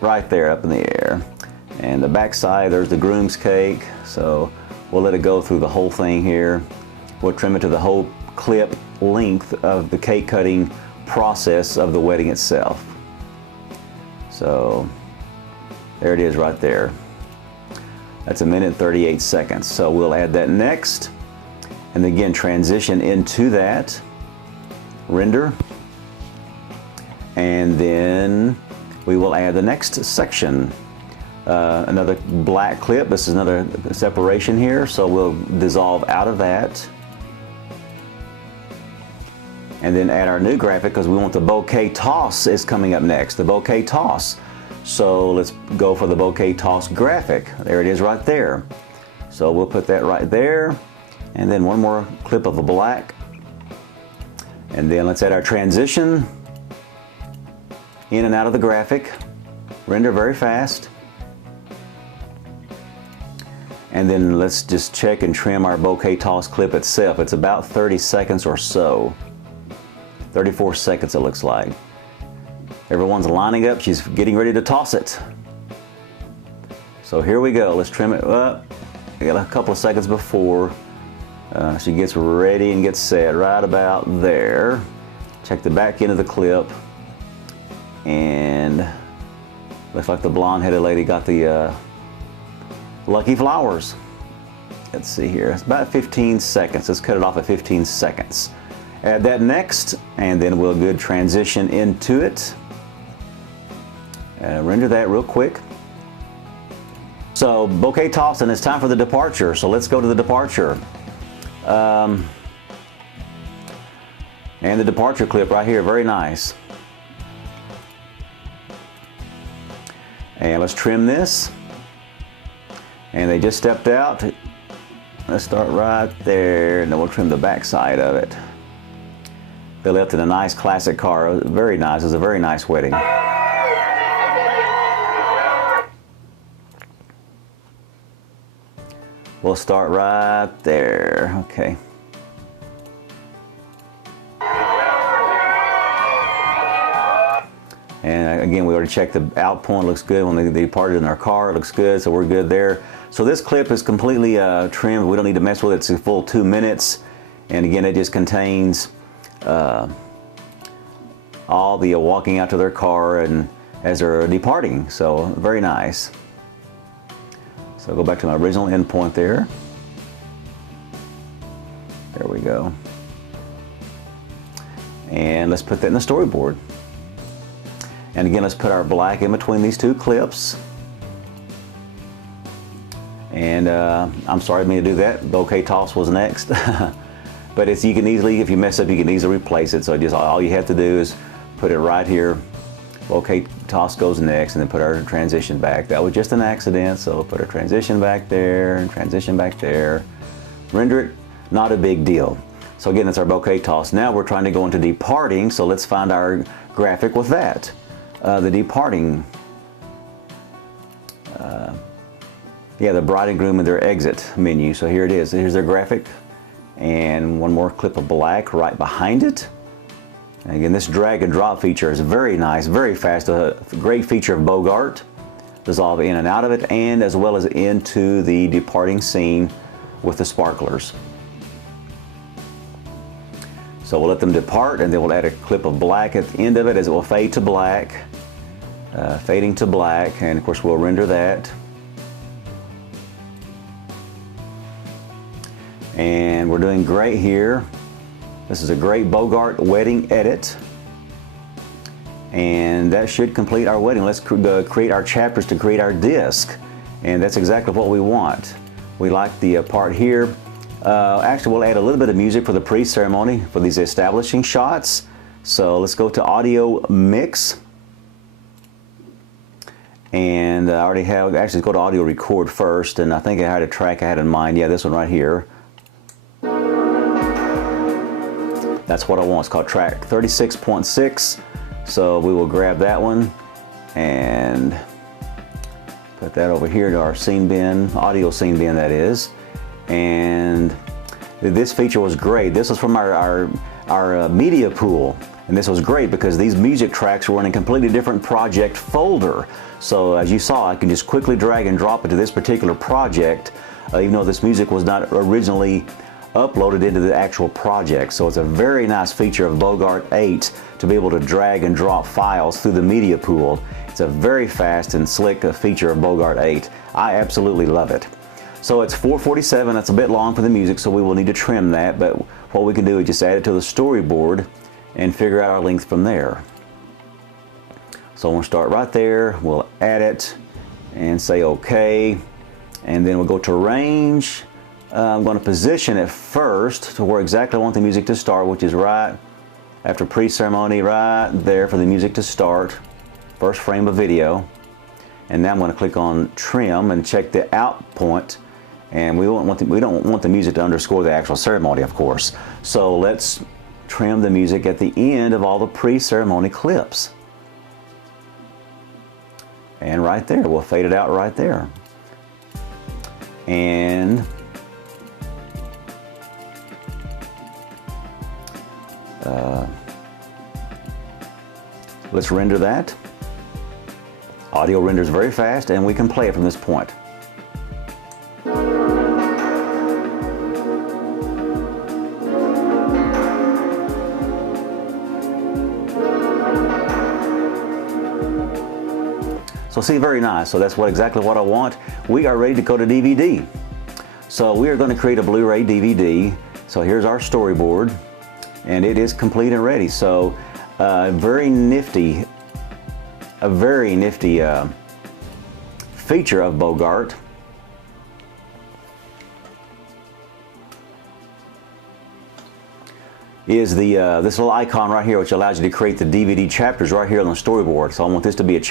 right there up in the air. And the back side, there's the groom's cake. So we'll let it go through the whole thing here. We'll trim it to the whole clip length of the cake cutting process of the wedding itself. So there it is right there. That's 1 minute and 38 seconds. So we'll add that next. And again, transition into that. Render. And then we will add the next section. Another black clip. This is another separation here. So we'll dissolve out of that. And then add our new graphic because we want the bouquet toss is coming up next. The bouquet toss. So let's go for the bouquet toss graphic. There it is right there. So we'll put that right there. And then one more clip of a black. And then let's add our transition in and out of the graphic. Render very fast. And then let's just check and trim our bouquet toss clip itself. It's about 30 seconds or so. 34 seconds it looks like. Everyone's lining up. She's getting ready to toss it. So here we go. Let's trim it up. I got a couple of seconds before she gets ready and gets set right about there. Check the back end of the clip. And looks like the blonde-headed lady got the lucky flowers. Let's see here. It's about 15 seconds. Let's cut it off at 15 seconds. Add that next, and then we'll good transition into it. Render that real quick. So bouquet toss, and it's time for the departure. So let's go to the departure. And the departure clip right here, very nice. And let's trim this. And they just stepped out. Let's start right there, and then we'll trim the back side of it. They left in a nice classic car. Very nice. It was a very nice wedding. We'll start right there. Okay. And again, we already checked the out point. Looks good when they departed in our car. It looks good, so we're good there. So this clip is completely trimmed. We don't need to mess with it. It's a full 2 minutes. And again, it just contains all the walking out to their car and as they're departing. So very nice. So go back to my original endpoint there. There we go. And let's put that in the storyboard. And again, let's put our black in between these two clips. And I'm sorry I didn't mean to do that. Bouquet toss was next. But you can easily, if you mess up, you can easily replace it. So just all you have to do is put it right here. Bouquet toss goes next, and then put our transition back. That was just an accident, so put our transition back there and transition back there. Render it, not a big deal. So again, that's our bouquet toss. Now we're trying to go into departing, so let's find our graphic with that. The departing. Yeah, the bride and groom and their exit menu. So here it is. Here's their graphic. And one more clip of black right behind it. And again, this drag and drop feature is very nice, very fast. A great feature of Bogart. Dissolve in and out of it, and as well as into the departing scene with the sparklers. So we'll let them depart, and then we'll add a clip of black at the end of it as it will fade to black. Fading to black, and of course we'll render that. And we're doing great here. This is a great Bogart wedding edit. And that should complete our wedding. Let's create our chapters to create our disc. And that's exactly what we want. We like the part here. Actually, we'll add a little bit of music for the pre-ceremony for these establishing shots. So let's go to audio mix. And I already have, actually go to audio record first. And I think I had a track I had in mind. Yeah, this one right here. That's what I want. It's called track 36.6. So we will grab that one and put that over here to our scene bin, audio scene bin that is. And this feature was great. This was from our media pool. And this was great because these music tracks were in a completely different project folder. So as you saw, I can just quickly drag and drop it to this particular project, even though this music was not originally uploaded into the actual project. So it's a very nice feature of Bogart 8 to be able to drag and drop files through the media pool. It's a very fast and slick feature of Bogart 8. I absolutely love it. So it's 4:47, that's a bit long for the music, so we will need to trim that, but what we can do is just add it to the storyboard and figure out our length from there. So we'll start right there, we'll add it and say OK, and then we'll go to range. I'm going to position it first to where exactly I want the music to start, which is right after pre-ceremony, right there for the music to start, first frame of video. And now I'm going to click on trim and check the out point, and we don't want the music to underscore the actual ceremony, of course. So let's trim the music at the end of all the pre-ceremony clips. And right there, we'll fade it out right there. And let's render that. Audio renders very fast, and we can play it from this point. So see, very nice. So that's exactly what I want. We are ready to go to DVD. So we are going to create a Blu-ray DVD. So here's our storyboard, and it is complete and ready. So a very nifty feature of Bogart is this little icon right here, which allows you to create the DVD chapters right here on the storyboard. So I want this to be a